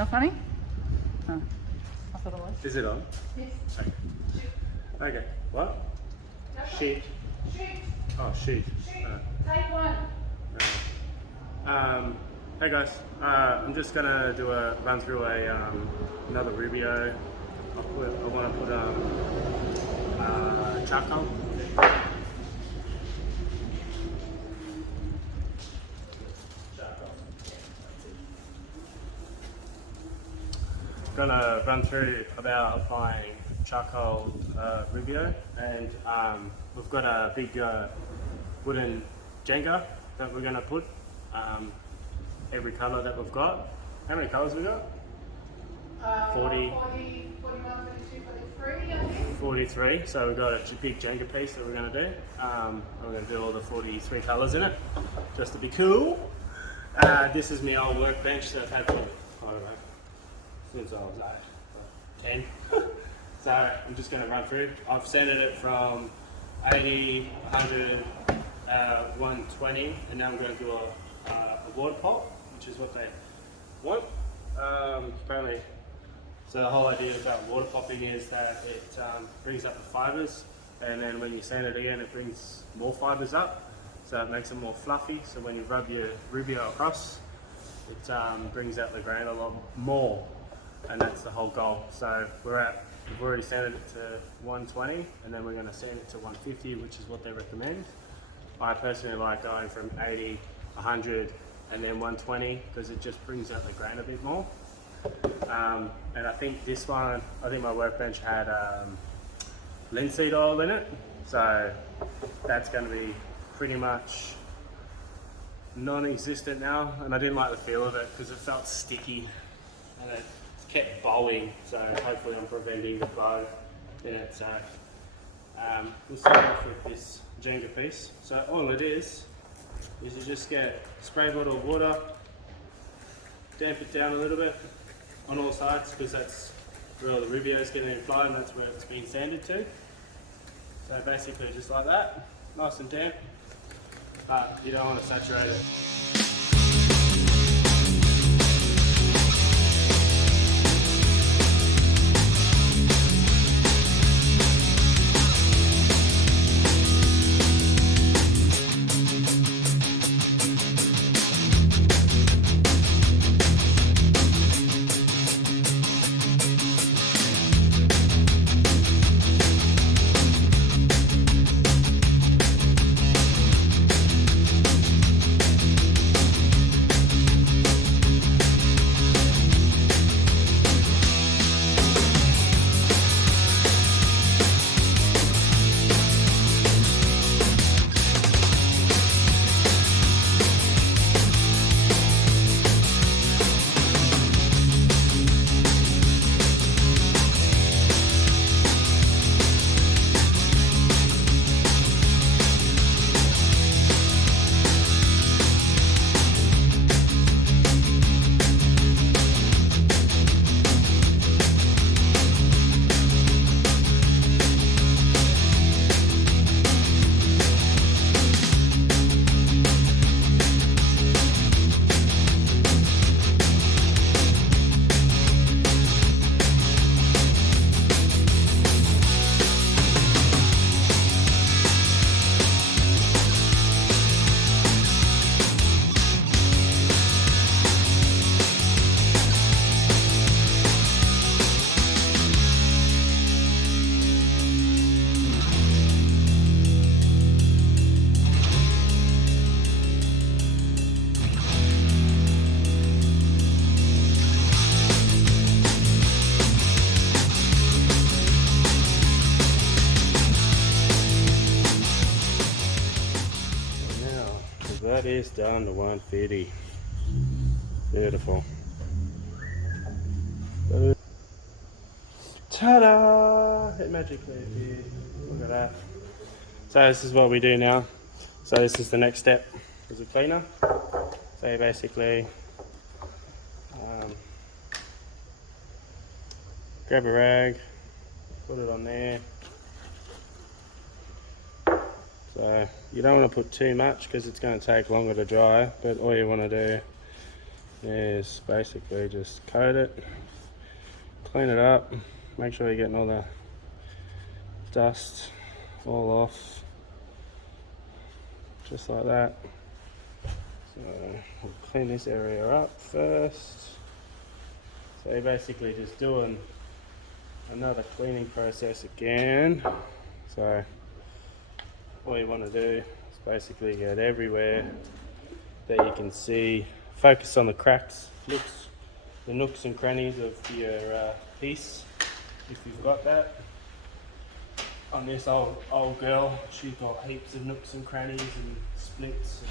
Not funny? Oh, I thought it was. Is it on? Yes. Okay. Okay. What? Sheet. Shoot. Oh, sheet. Shoot. Take one. Hey guys, I'm just gonna do a run through another Rubio. I want to put charcoal. Gonna run through about applying charcoal Rubio, and we've got a big wooden Jenga that we're gonna put every colour that we've got. How many colours we got? 40, 41, 42, 43, I think. 43. So we've got a big Jenga piece that we're gonna do. We're gonna do all the 43 colours in it, just to be cool. This is my old workbench that I've had for, I don't know, since I was like 10. So I'm just going to run through. I've sanded it from 80, 100, 120, and now I'm going to do a water pop, which is what they want. Apparently, so the whole idea about water popping is that it brings up the fibres, and then when you sand it again, it brings more fibres up, so it makes it more fluffy. So when you rub your Rubio across, it brings out the grain a lot more. And that's the whole goal. So we've already sanded it to 120, and then we're going to sand it to 150, which is what they recommend. I personally like going from 80, 100, and then 120 because it just brings out the grain a bit more. And I think this one, I think my workbench had linseed oil in it, so that's going to be pretty much non-existent now. And I didn't like the feel of it because it felt sticky and it kept bowing, so hopefully I'm preventing the bow in it. So we'll start off with this Jenga piece. So all it is you just get a spray bottle of water, damp it down a little bit on all sides because that's where all the Rubio is getting applied and that's where it's being sanded to. So basically just like that, nice and damp, but you don't want to saturate it. That is down to 150. Beautiful. Ta-da! It magically appeared. Look at that. So this is what we do now. So this is the next step. Is a cleaner. So you basically grab a rag, put it on there. So you don't want to put too much because it's going to take longer to dry, but all you want to do is basically just coat it, clean it up, make sure you're getting all the dust all off, just like that. So we'll clean this area up first. So you're basically just doing another cleaning process again. So all you want to do is basically get everywhere that you can see, focus on the cracks, the nooks and crannies of your piece, if you've got that. On this old girl, she's got heaps of nooks and crannies and splits and